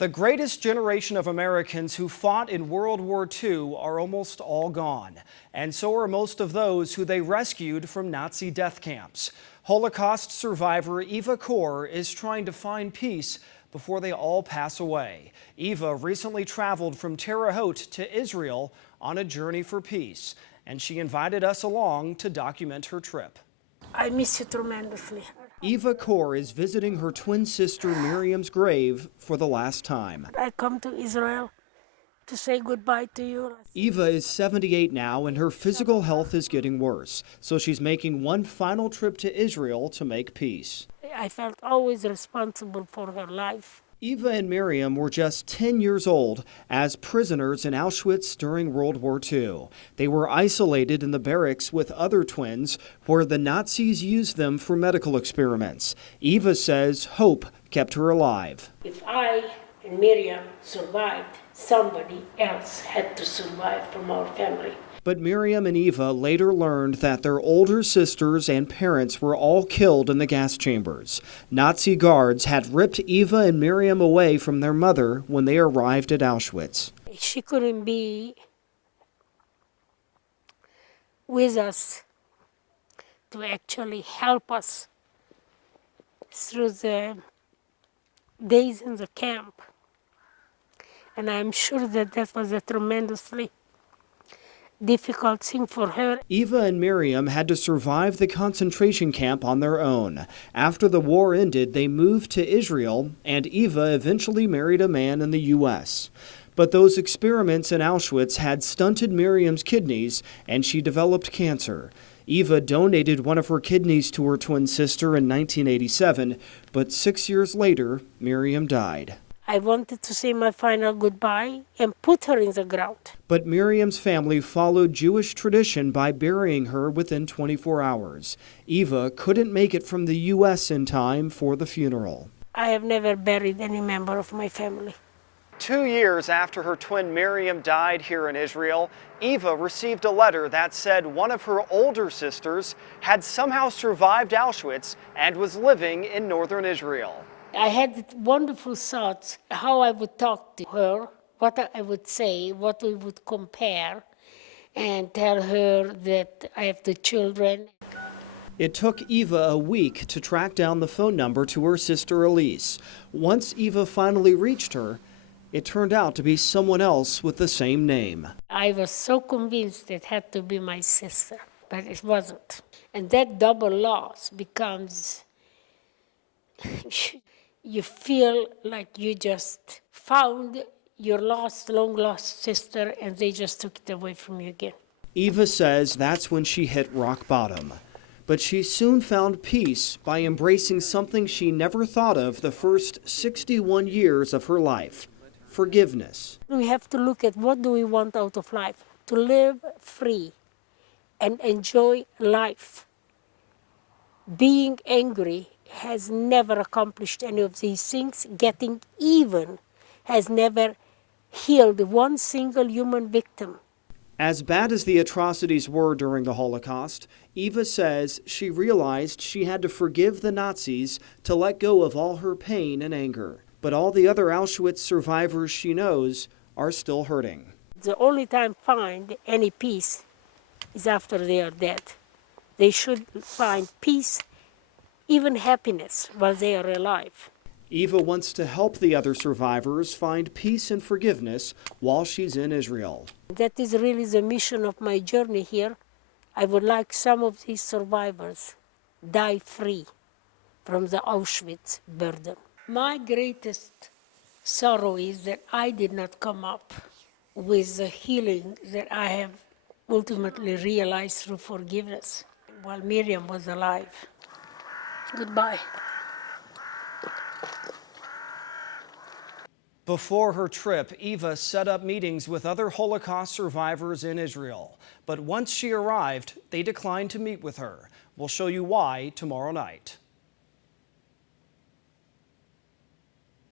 The greatest generation of Americans who fought in World War II are almost all gone, and so are most of those who they rescued from Nazi death camps. Holocaust survivor Eva Kor is trying to find peace before they all pass away. Eva recently traveled from Terre Haute to Israel on a journey for peace, and she invited us along to document her trip. I miss you tremendously. Eva Kor is visiting her twin sister Miriam's grave for the last time. I come to Israel to say goodbye to you. Eva is 78 now and her physical health is getting worse, so she's making one final trip to Israel to make peace. I felt always responsible for her life. Eva and Miriam were just 10 years old as prisoners in Auschwitz during World War II. They were isolated in the barracks with other twins where the Nazis used them for medical experiments. Eva says hope kept her alive. If I and Miriam survived, somebody else had to survive from our family. But Miriam and Eva later learned that their older sisters and parents were all killed in the gas chambers. Nazi guards had ripped Eva and Miriam away from their mother when they arrived at Auschwitz. She couldn't be with us to actually help us through the days in the camp. And I'm sure that that was a tremendously difficult thing for her. Eva and Miriam had to survive the concentration camp on their own. After the war ended, they moved to Israel, and Eva eventually married a man in the U.S. But those experiments in Auschwitz had stunted Miriam's kidneys, and she developed cancer. Eva donated one of her kidneys to her twin sister in 1987, but 6 years later, Miriam died. I wanted to say my final goodbye and put her in the ground. But Miriam's family followed Jewish tradition by burying her within 24 hours. Eva couldn't make it from the U.S. in time for the funeral. I have never buried any member of my family. 2 years after her twin Miriam died here in Israel, Eva received a letter that said one of her older sisters had somehow survived Auschwitz and was living in northern Israel. I had wonderful thoughts how I would talk to her, what I would say, what we would compare, and tell her that I have the children. It took Eva a week to track down the phone number to her sister Elise. Once Eva finally reached her, it turned out to be someone else with the same name. I was so convinced it had to be my sister, but it wasn't. And that double loss becomes... You feel like you just found your long-lost sister and they just took it away from you again. Eva says that's when she hit rock bottom. But she soon found peace by embracing something she never thought of the first 61 years of her life: forgiveness. We have to look at what do we want out of life: to live free and enjoy life. Being angry has never accomplished any of these things. Getting even has never healed one single human victim. As bad as the atrocities were during the Holocaust, Eva says she realized she had to forgive the Nazis to let go of all her pain and anger. But all the other Auschwitz survivors she knows are still hurting. The only time find any peace is after they are dead. They should find peace, even happiness, while they are alive. Eva wants to help the other survivors find peace and forgiveness while she's in Israel. That is really the mission of my journey here. I would like some of these survivors die free from the Auschwitz burden. My greatest sorrow is that I did not come up with the healing that I have ultimately realized through forgiveness while Miriam was alive. Goodbye. Before her trip, Eva set up meetings with other Holocaust survivors in Israel. But once she arrived, they declined to meet with her. We'll show you why tomorrow night.